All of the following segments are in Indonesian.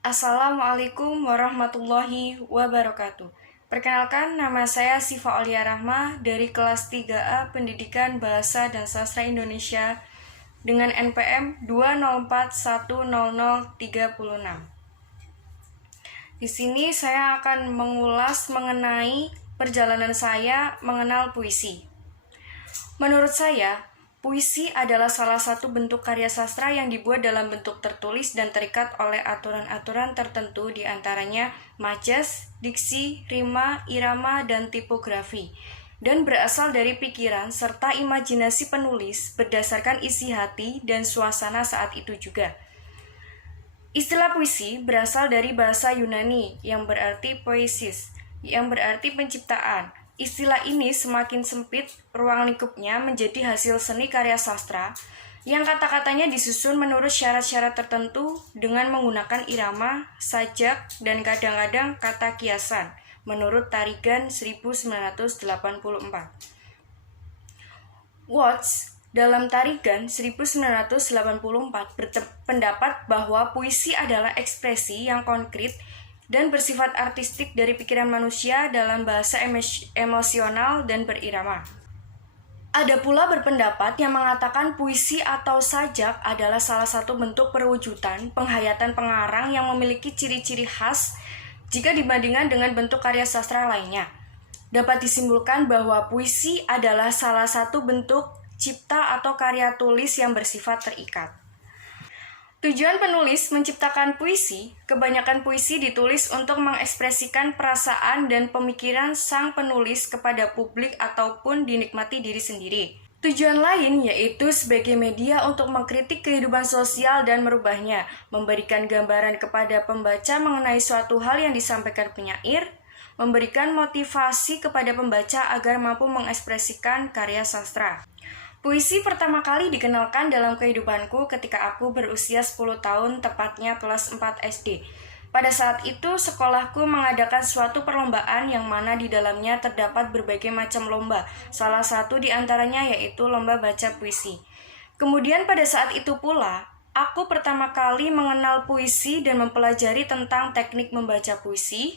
Assalamualaikum warahmatullahi wabarakatuh. Perkenalkan, nama saya Sifa Aulia Rahma dari kelas 3A Pendidikan Bahasa dan Sastra Indonesia dengan NPM 204100306. Di sini saya akan mengulas mengenai perjalanan saya mengenal puisi. Menurut saya, puisi adalah salah satu bentuk karya sastra yang dibuat dalam bentuk tertulis dan terikat oleh aturan-aturan tertentu, di antaranya majas, diksi, rima, irama, dan tipografi, dan berasal dari pikiran serta imajinasi penulis berdasarkan isi hati dan suasana saat itu juga. Istilah puisi berasal dari bahasa Yunani yang berarti poesis, yang berarti penciptaan. Istilah ini semakin sempit ruang lingkupnya menjadi hasil seni karya sastra yang kata-katanya disusun menurut syarat-syarat tertentu dengan menggunakan irama, sajak, dan kadang-kadang kata kiasan menurut Tarigan 1984. Watts dalam Tarigan 1984 berpendapat bahwa puisi adalah ekspresi yang konkret dan bersifat artistik dari pikiran manusia dalam bahasa emosional dan berirama. Ada pula berpendapat yang mengatakan puisi atau sajak adalah salah satu bentuk perwujudan penghayatan pengarang yang memiliki ciri-ciri khas jika dibandingkan dengan bentuk karya sastra lainnya. Dapat disimpulkan bahwa puisi adalah salah satu bentuk cipta atau karya tulis yang bersifat terikat. Tujuan penulis menciptakan puisi, kebanyakan puisi ditulis untuk mengekspresikan perasaan dan pemikiran sang penulis kepada publik ataupun dinikmati diri sendiri. Tujuan lain yaitu sebagai media untuk mengkritik kehidupan sosial dan merubahnya, memberikan gambaran kepada pembaca mengenai suatu hal yang disampaikan penyair, memberikan motivasi kepada pembaca agar mampu mengekspresikan karya sastra. Puisi pertama kali dikenalkan dalam kehidupanku ketika aku berusia 10 tahun, tepatnya kelas 4 SD. Pada saat itu, sekolahku mengadakan suatu perlombaan yang mana di dalamnya terdapat berbagai macam lomba. Salah satu di antaranya yaitu lomba baca puisi. Kemudian pada saat itu pula, aku pertama kali mengenal puisi dan mempelajari tentang teknik membaca puisi.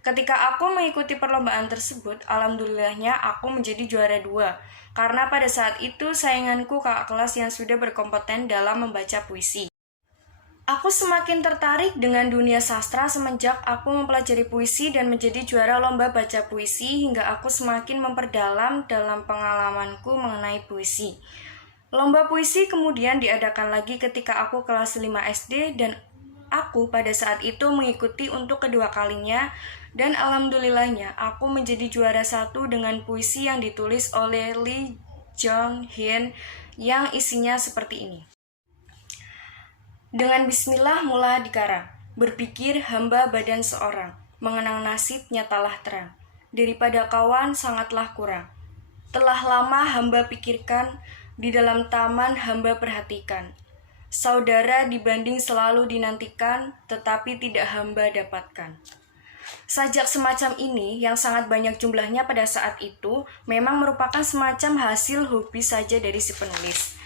Ketika aku mengikuti perlombaan tersebut, alhamdulillahnya aku menjadi juara 2. Karena pada saat itu sainganku kakak kelas yang sudah berkompeten dalam membaca puisi. Aku semakin tertarik dengan dunia sastra semenjak aku mempelajari puisi dan menjadi juara lomba baca puisi hingga aku semakin memperdalam dalam pengalamanku mengenai puisi. Lomba puisi kemudian diadakan lagi ketika aku kelas 5 SD dan aku pada saat itu mengikuti untuk kedua kalinya dan alhamdulillahnya aku menjadi juara 1 dengan puisi yang ditulis oleh Lee Jong-hin yang isinya seperti ini. Dengan bismillah mula dikarang, berpikir hamba badan seorang, mengenang nasib nyatalah terang, daripada kawan sangatlah kurang. Telah lama hamba pikirkan, di dalam taman hamba perhatikan. Saudara dibanding selalu dinantikan, tetapi tidak hamba dapatkan. Sajak semacam ini yang sangat banyak jumlahnya pada saat itu memang merupakan semacam hasil hobi saja dari si penulis.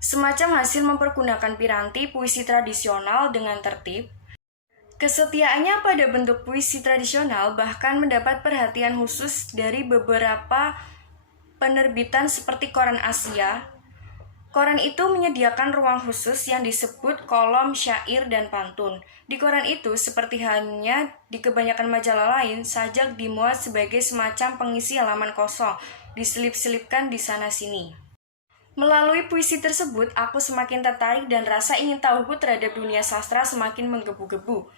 Semacam hasil mempergunakan piranti puisi tradisional dengan tertib. Kesetiaannya pada bentuk puisi tradisional bahkan mendapat perhatian khusus dari beberapa penerbitan seperti Koran Asia. Koran itu menyediakan ruang khusus yang disebut kolom syair dan pantun. Di koran itu, seperti halnya di kebanyakan majalah lain, sajak dimuat sebagai semacam pengisi halaman kosong, diselip-selipkan di sana-sini. Melalui puisi tersebut, aku semakin tertarik dan rasa ingin tahuku terhadap dunia sastra semakin menggebu-gebu.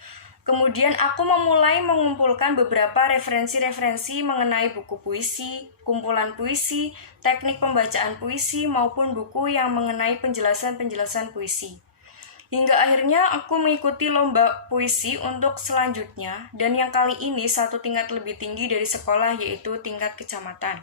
Kemudian aku memulai mengumpulkan beberapa referensi-referensi mengenai buku puisi, kumpulan puisi, teknik pembacaan puisi, maupun buku yang mengenai penjelasan-penjelasan puisi. Hingga akhirnya aku mengikuti lomba puisi untuk selanjutnya, dan yang kali ini satu tingkat lebih tinggi dari sekolah, yaitu tingkat kecamatan.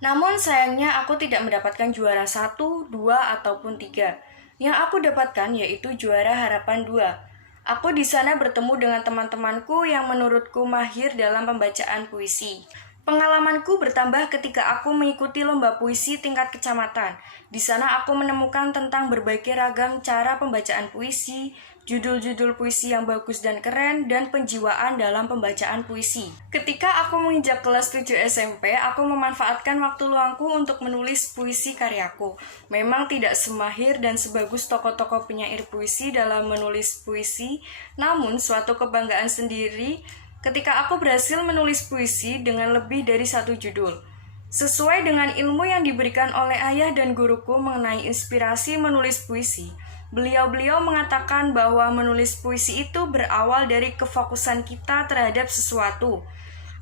Namun sayangnya aku tidak mendapatkan juara 1, 2, ataupun 3. Yang aku dapatkan yaitu juara harapan 2. Aku di sana bertemu dengan teman-temanku yang menurutku mahir dalam pembacaan puisi. Pengalamanku bertambah ketika aku mengikuti lomba puisi tingkat kecamatan. Di sana aku menemukan tentang berbagai ragam cara pembacaan puisi, judul-judul puisi yang bagus dan keren, dan penjiwaan dalam pembacaan puisi. Ketika aku menginjak kelas 7 SMP, aku memanfaatkan waktu luangku untuk menulis puisi karyaku. Memang tidak semahir dan sebagus tokoh-tokoh penyair puisi dalam menulis puisi, namun suatu kebanggaan sendiri ketika aku berhasil menulis puisi dengan lebih dari satu judul. Sesuai dengan ilmu yang diberikan oleh ayah dan guruku mengenai inspirasi menulis puisi, beliau-beliau mengatakan bahwa menulis puisi itu berawal dari kefokusan kita terhadap sesuatu.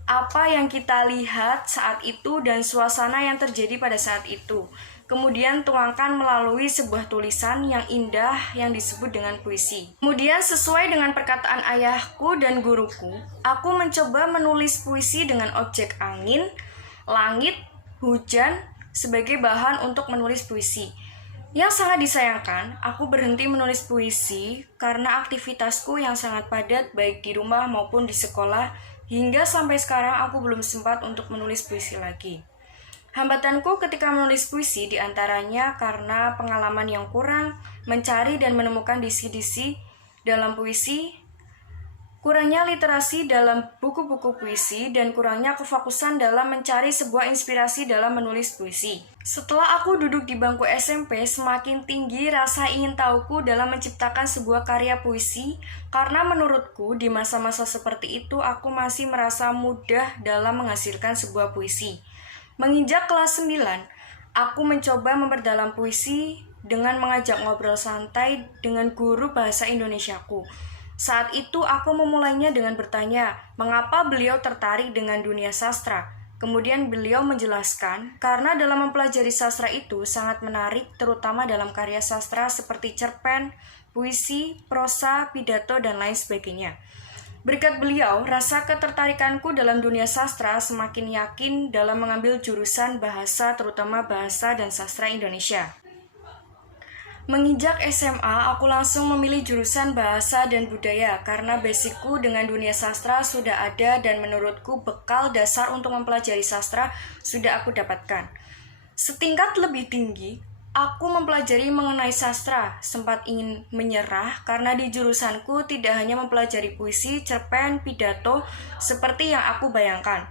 Apa yang kita lihat saat itu dan suasana yang terjadi pada saat itu. Kemudian tuangkan melalui sebuah tulisan yang indah yang disebut dengan puisi. Kemudian sesuai dengan perkataan ayahku dan guruku, aku mencoba menulis puisi dengan objek angin, langit, hujan sebagai bahan untuk menulis puisi. Yang sangat disayangkan, aku berhenti menulis puisi karena aktivitasku yang sangat padat baik di rumah maupun di sekolah, hingga sampai sekarang aku belum sempat untuk menulis puisi lagi. Hambatanku ketika menulis puisi diantaranya karena pengalaman yang kurang, mencari dan menemukan disi-disi dalam puisi, kurangnya literasi dalam buku-buku puisi, dan kurangnya kefokusan dalam mencari sebuah inspirasi dalam menulis puisi. Setelah aku duduk di bangku SMP, semakin tinggi rasa ingin tahuku dalam menciptakan sebuah karya puisi, karena menurutku di masa-masa seperti itu aku masih merasa mudah dalam menghasilkan sebuah puisi. Menginjak kelas 9, aku mencoba memperdalam puisi dengan mengajak ngobrol santai dengan guru bahasa Indonesiaku. Saat itu aku memulainya dengan bertanya, mengapa beliau tertarik dengan dunia sastra. Kemudian beliau menjelaskan, karena dalam mempelajari sastra itu sangat menarik, terutama dalam karya sastra seperti cerpen, puisi, prosa, pidato, dan lain sebagainya. Berkat beliau, rasa ketertarikanku dalam dunia sastra semakin yakin dalam mengambil jurusan bahasa, terutama bahasa dan sastra Indonesia. Menginjak SMA, aku langsung memilih jurusan bahasa dan budaya karena basicku dengan dunia sastra sudah ada dan menurutku bekal dasar untuk mempelajari sastra sudah aku dapatkan. Setingkat lebih tinggi, aku mempelajari mengenai sastra, sempat ingin menyerah karena di jurusanku tidak hanya mempelajari puisi, cerpen, pidato seperti yang aku bayangkan.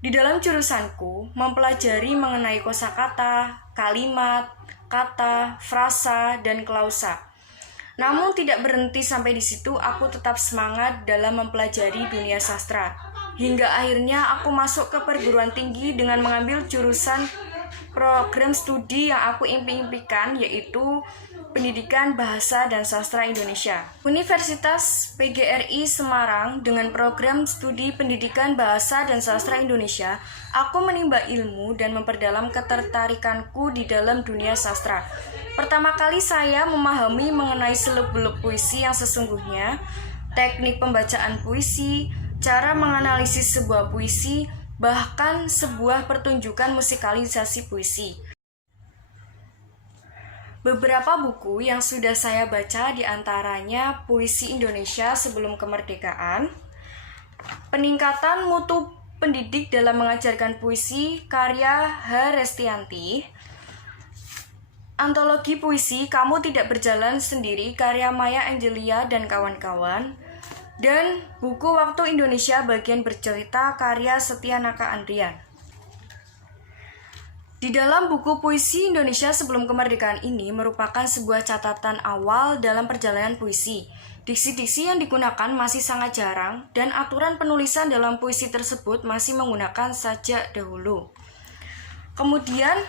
Di dalam jurusanku, mempelajari mengenai kosakata, kalimat, kata, frasa, dan klausa. Namun tidak berhenti sampai di situ, aku tetap semangat dalam mempelajari dunia sastra. Hingga akhirnya aku masuk ke perguruan tinggi dengan mengambil jurusan program studi yang aku impi-impikan, yaitu Pendidikan Bahasa dan Sastra Indonesia. Universitas PGRI Semarang dengan program studi Pendidikan Bahasa dan Sastra Indonesia, aku menimba ilmu dan memperdalam ketertarikanku di dalam dunia sastra. Pertama kali saya memahami mengenai seluk-beluk puisi yang sesungguhnya, teknik pembacaan puisi, cara menganalisis sebuah puisi, bahkan sebuah pertunjukan musikalisasi puisi. Beberapa buku yang sudah saya baca diantaranya Puisi Indonesia Sebelum Kemerdekaan, Peningkatan Mutu Pendidik dalam Mengajarkan Puisi karya H. Restianti, Antologi Puisi Kamu Tidak Berjalan Sendiri karya Maya Angelia dan kawan-kawan, dan buku Waktu Indonesia Bagian Bercerita karya Setia Naka Andrian. Di dalam buku Puisi Indonesia Sebelum Kemerdekaan ini merupakan sebuah catatan awal dalam perjalanan puisi. Diksi-diksi yang digunakan masih sangat jarang dan aturan penulisan dalam puisi tersebut masih menggunakan sajak dahulu. Kemudian,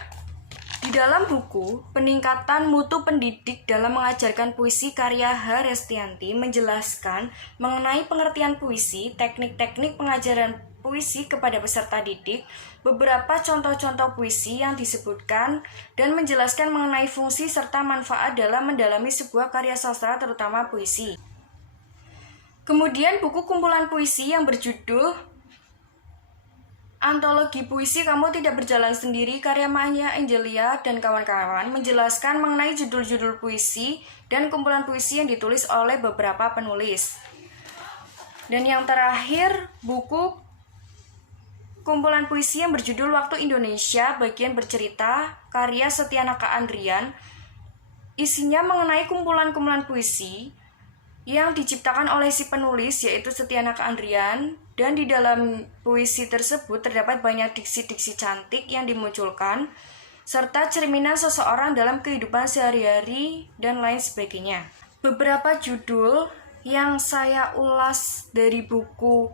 di dalam buku Peningkatan Mutu Pendidik dalam Mengajarkan Puisi karya H. Restianti menjelaskan mengenai pengertian puisi, teknik-teknik pengajaran puisi kepada peserta didik, beberapa contoh-contoh puisi yang disebutkan, dan menjelaskan mengenai fungsi serta manfaat dalam mendalami sebuah karya sastra terutama puisi. Kemudian buku kumpulan puisi yang berjudul Antologi Puisi Kamu Tidak Berjalan Sendiri karya Maya Angelia dan kawan-kawan menjelaskan mengenai judul-judul puisi dan kumpulan puisi yang ditulis oleh beberapa penulis. Dan yang terakhir, buku kumpulan puisi yang berjudul Waktu Indonesia Bagian Bercerita karya Setia Naka Andrian, isinya mengenai kumpulan-kumpulan puisi yang diciptakan oleh si penulis, yaitu Setyanaka Andrian, dan di dalam puisi tersebut terdapat banyak diksi-diksi cantik yang dimunculkan, serta cerminan seseorang dalam kehidupan sehari-hari dan lain sebagainya. Beberapa judul yang saya ulas dari buku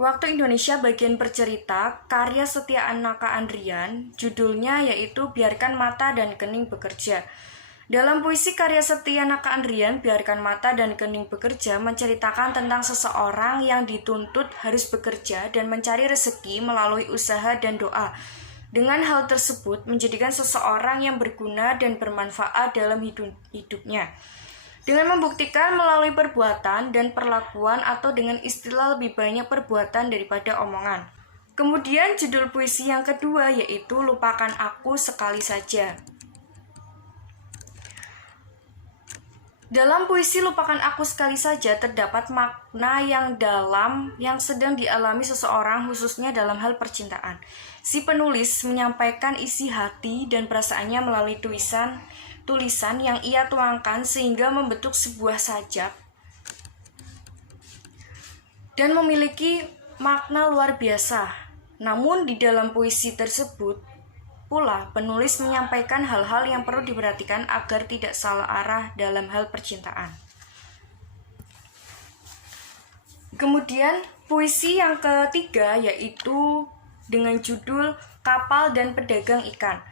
Waktu Indonesia bagian bercerita, karya Setyanaka Andrian, judulnya yaitu Biarkan Mata dan Kening Bekerja. Dalam puisi karya Setyanaka Andrian, Biarkan Mata dan Kening Bekerja menceritakan tentang seseorang yang dituntut harus bekerja dan mencari rezeki melalui usaha dan doa. Dengan hal tersebut, menjadikan seseorang yang berguna dan bermanfaat dalam hidupnya. Dengan membuktikan melalui perbuatan dan perlakuan atau dengan istilah lebih banyak perbuatan daripada omongan. Kemudian judul puisi yang kedua yaitu Lupakan Aku Sekali Saja. Dalam puisi Lupakan Aku Sekali Saja terdapat makna yang dalam yang sedang dialami seseorang khususnya dalam hal percintaan. Si penulis menyampaikan isi hati dan perasaannya melalui tulisan yang ia tuangkan sehingga membentuk sebuah sajak dan memiliki makna luar biasa. Namun di dalam puisi tersebut pula penulis menyampaikan hal-hal yang perlu diperhatikan agar tidak salah arah dalam hal percintaan. Kemudian puisi yang ketiga yaitu dengan judul Kapal dan Pedagang Ikan.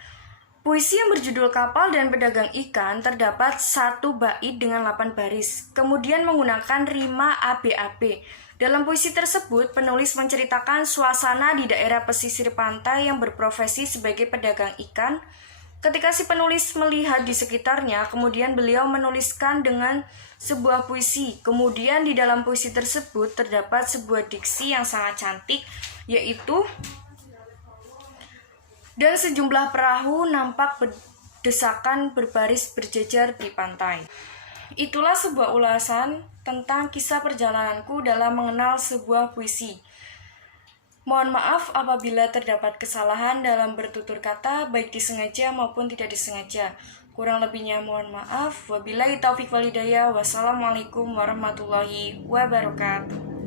Puisi yang berjudul Kapal dan Pedagang Ikan terdapat satu bait dengan 8 baris, kemudian menggunakan rima ABAB. Dalam puisi tersebut, penulis menceritakan suasana di daerah pesisir pantai yang berprofesi sebagai pedagang ikan. Ketika si penulis melihat di sekitarnya, kemudian beliau menuliskan dengan sebuah puisi. Kemudian di dalam puisi tersebut terdapat sebuah diksi yang sangat cantik, yaitu dan sejumlah perahu nampak berdesakan berbaris berjejer di pantai. Itulah sebuah ulasan tentang kisah perjalananku dalam mengenal sebuah puisi. Mohon maaf apabila terdapat kesalahan dalam bertutur kata, baik disengaja maupun tidak disengaja. Kurang lebihnya mohon maaf. Wabillahi taufiq walhidayah. Wassalamualaikum warahmatullahi wabarakatuh.